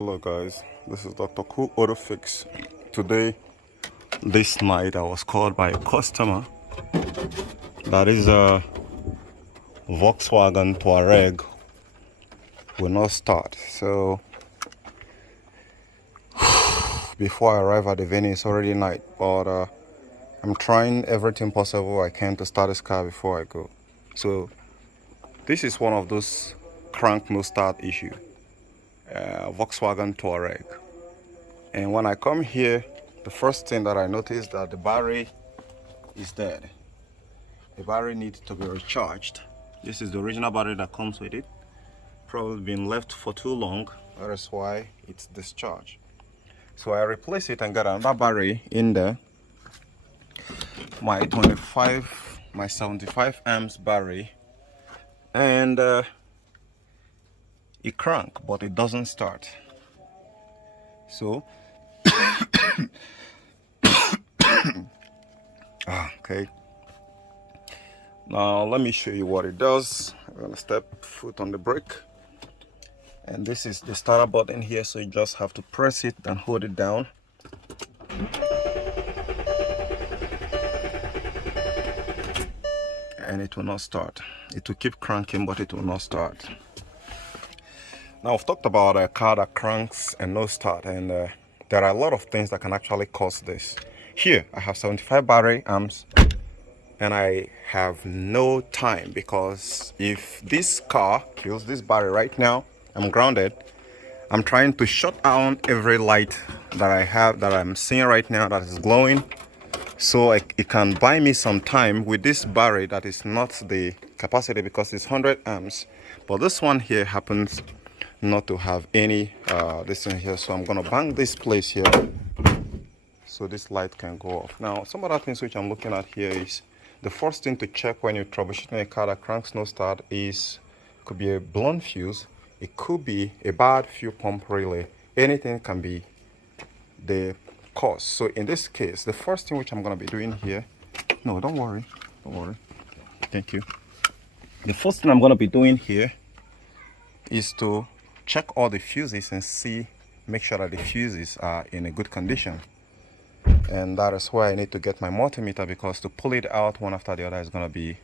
Hello guys, this is Dr. Cool Auto Fix. Today, this night I was called by a customer that is a Volkswagen Tuareg will not start. So before I arrive at the venue, it's already night, but I'm trying everything possible I can to start this car before I go. So this is one of those crank no start issue, Volkswagen Tuareg. And when I come here, the first thing that I noticed that the battery is dead. The battery needs to be recharged. This is the original battery that comes with it. Probably been left for too long. That is why it's discharged. So I replace it and got another battery in there. My 75 amps battery, and it crank, but it doesn't start. So okay. Now let me show you what it does. I'm gonna step foot on the brake. And this is the starter button here, so you just have to press it and hold it down. And it will not start. It will keep cranking, but it will not start. Now I've talked about a car that cranks and no start, and there are a lot of things that can actually cause this. Here I have 75 battery amps and I have no time, because if this car kills this battery right now, I'm grounded. I'm trying to shut down every light that I have, that I'm seeing right now, that is glowing, so it can buy me some time with this battery that is not the capacity, because it's 100 amps, but this one here happens not to have any this in here. So I'm gonna bang this place here so this light can go off. Now some other things which I'm looking at here is, the first thing to check when you're troubleshooting a car that cranks no start is, could be a blown fuse, it could be a bad fuel pump relay. Anything can be the cause. So in this case, the first thing which I'm going to be doing here, no, don't worry, thank you. The first thing I'm going to be doing here is to check all the fuses and make sure that the fuses are in a good condition. And that is why I need to get my multimeter, because to pull it out one after the other is going to be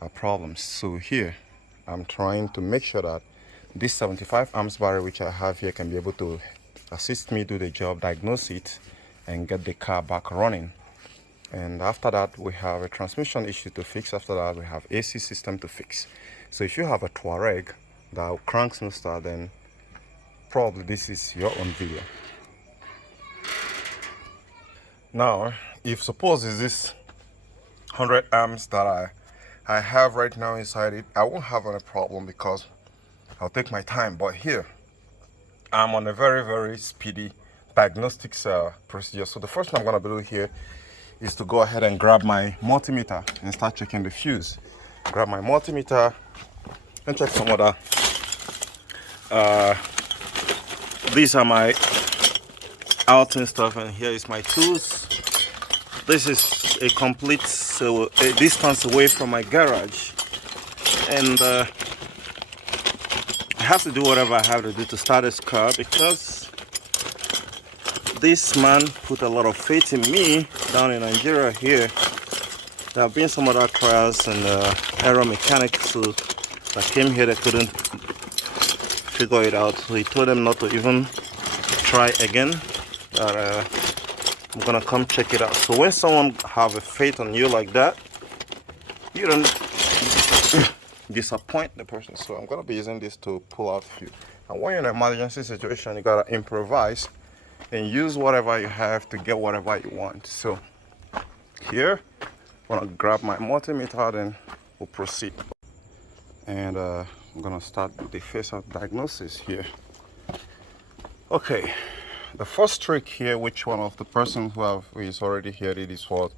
a problem. So here I'm trying to make sure that this 75 amps battery which I have here can be able to assist me do the job, diagnose it, and get the car back running. And after that, we have a transmission issue to fix. After that, we have AC system to fix. So if you have a Tuareg that cranks no start, then probably this is your own video. Now, if suppose is this 100 amps that I have right now inside it, I won't have any problem because I'll take my time. But here, I'm on a very, very speedy diagnostics procedure. So the first thing I'm gonna do here is to go ahead and grab my multimeter and start checking the fuse. Grab my multimeter and check some other. These are my outing stuff, and here is my tools. This is a complete a distance away from my garage, and I have to do whatever I have to do to start this car, because this man put a lot of faith in me down in Nigeria here. There have been some other trials and aero mechanics who that came here that couldn't figure it out, so he told them not to even try again, that I'm gonna come check it out. So when someone have a faith on you like that, you don't disappoint the person. So I'm gonna be using this to pull out fuse. And when you're in an emergency situation, you gotta improvise and use whatever you have to get whatever you want. So here, I'm gonna grab my multimeter and we'll proceed. And I'm gonna start with the face-out diagnosis here. Okay, the first trick here, which one of the person who is already here did, is what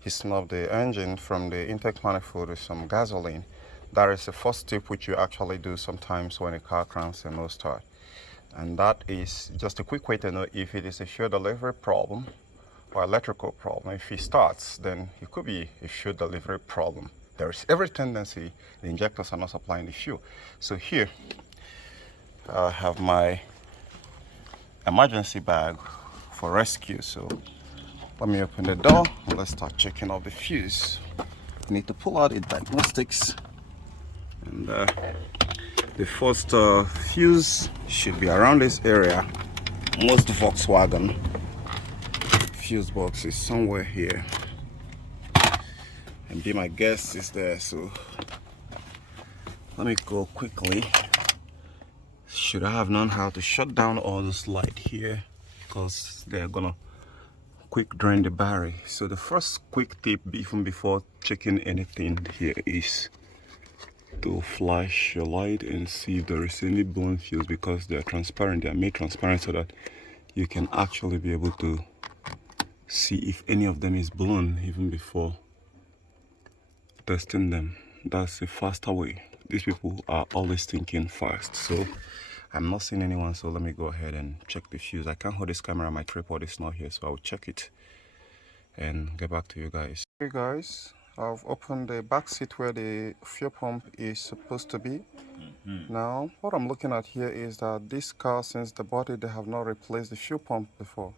he snubbed the engine from the intake manifold with some gasoline. That is the first tip which you actually do sometimes when a car cranks and no start. And that is just a quick way to know if it is a fuel delivery problem or electrical problem. If it starts, then it could be a fuel delivery problem. There is every tendency the injectors are not supplying the fuel. So here I have my emergency bag for rescue. So let me open the door and let's start checking out the fuse. We need to pull out the diagnostics, and the first fuse should be around this area. Most Volkswagen fuse box is somewhere here, and be my guess is there. So let me go quickly. Should I have known how to shut down all this light here, because they're gonna quick drain the battery. So the first quick tip, even before checking anything here, is to flash your light and see if there is any blown fuse, because they are transparent. They are made transparent so that you can actually be able to see if any of them is blown even before testing them. That's a faster way. These people are always thinking fast, so I'm not seeing anyone. So let me go ahead and check the fuse. I can't hold this camera, my tripod is not here, so I'll check it and get back to you guys. Hey guys, I've opened the back seat where the fuel pump is supposed to be. Now what I'm looking at here is that this car, since the body, they have not replaced the fuel pump before,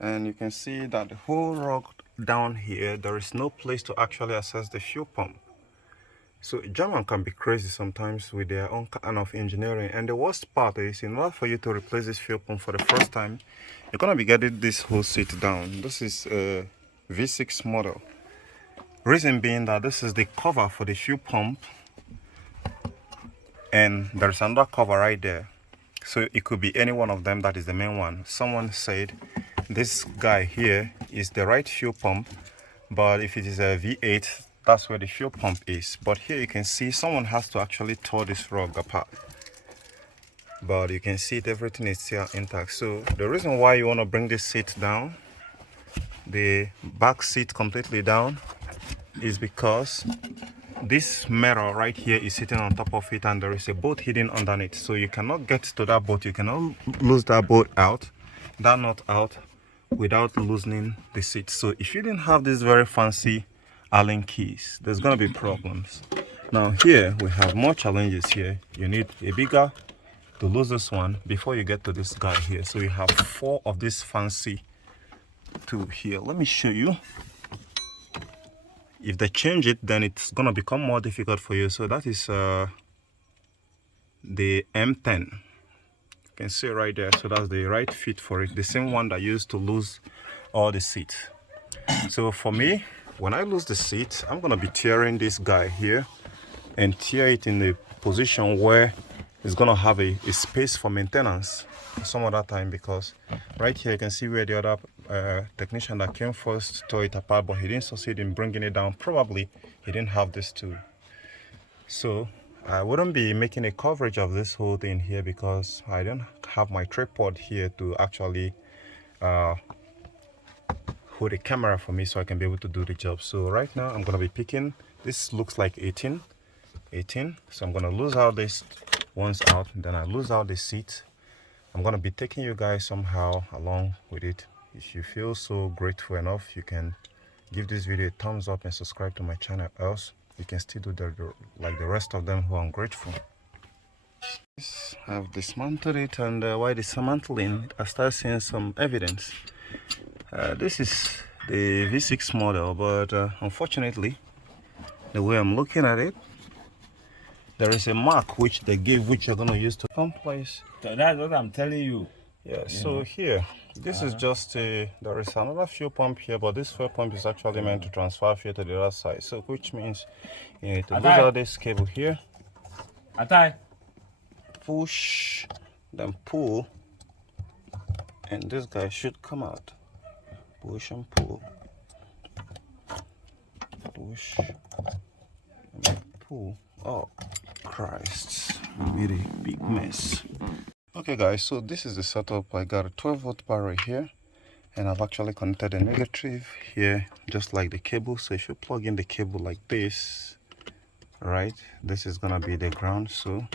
and you can see that the whole rug down here, there is no place to actually access the fuel pump. So German can be crazy sometimes with their own kind of engineering. And the worst part is, in order for you to replace this fuel pump for the first time, you're gonna be getting this whole seat down. This is a V6 model. Reason being that this is the cover for the fuel pump, and there's another cover right there. So it could be any one of them. That is the main one. Someone said this guy here is the right fuel pump, but if it is a V8, that's where the fuel pump is. But here you can see someone has to actually tear this rug apart, but you can see it, everything is still intact. So the reason why you want to bring this seat down, the back seat completely down, is because this mirror right here is sitting on top of it, and there is a bolt hidden underneath. So you cannot get to that bolt, you cannot lose that bolt out, that nut out, without loosening the seat. So if you didn't have this very fancy Allen keys, there's gonna be problems. Now here we have more challenges here. You need a bigger to lose this one before you get to this guy here. So you have 4 of this fancy tool here. Let me show you. If they change it, then it's gonna become more difficult for you. So that is the M10. You can see right there. So that's the right fit for it, the same one that used to lose all the seats. So for me, when I lose the seat, I'm gonna be tearing this guy here and tear it in the position where it's gonna have a space for maintenance some other time, because right here you can see where the other technician that came first tore it apart, but he didn't succeed in bringing it down. Probably he didn't have this tool. So I wouldn't be making a coverage of this whole thing here, because I don't have my tripod here to actually hold a camera for me so I can be able to do the job. So right now I'm gonna be picking, this looks like 18, so I'm gonna lose out this ones out, then I lose out the seat. I'm gonna be taking you guys somehow along with it. If you feel so grateful enough, you can give this video a thumbs up and subscribe to my channel, else you can still do like the rest of them who are ungrateful. I've dismantled it, and while dismantling, I start seeing some evidence. This is the V6 model, but unfortunately, the way I'm looking at it, there is a mark which they give, which you're gonna use to someplace. So that's what I'm telling you. Yeah, so here, this is just a, there is another fuel pump here, but this fuel pump is actually meant to transfer fuel to the other side. So which means you need to lose out this cable here, push, then pull, and this guy should come out. Push and pull, push and pull. Oh Christ, I made a big mess. Okay guys, so this is the setup. I got a 12-volt battery here, and I've actually connected a negative here, just like the cable. So if you plug in the cable like this, right, this is gonna be the ground. So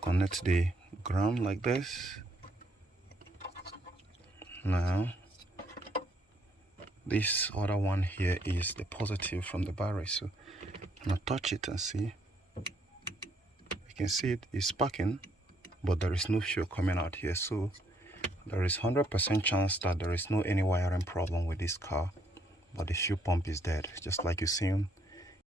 connect the ground like this. Now this other one here is the positive from the battery. So I'm gonna touch it and see. You can see it is sparking, but there is no fuel coming out here. So There is 100% chance that there is no any wiring problem with this car, but the fuel pump is dead. Just like you see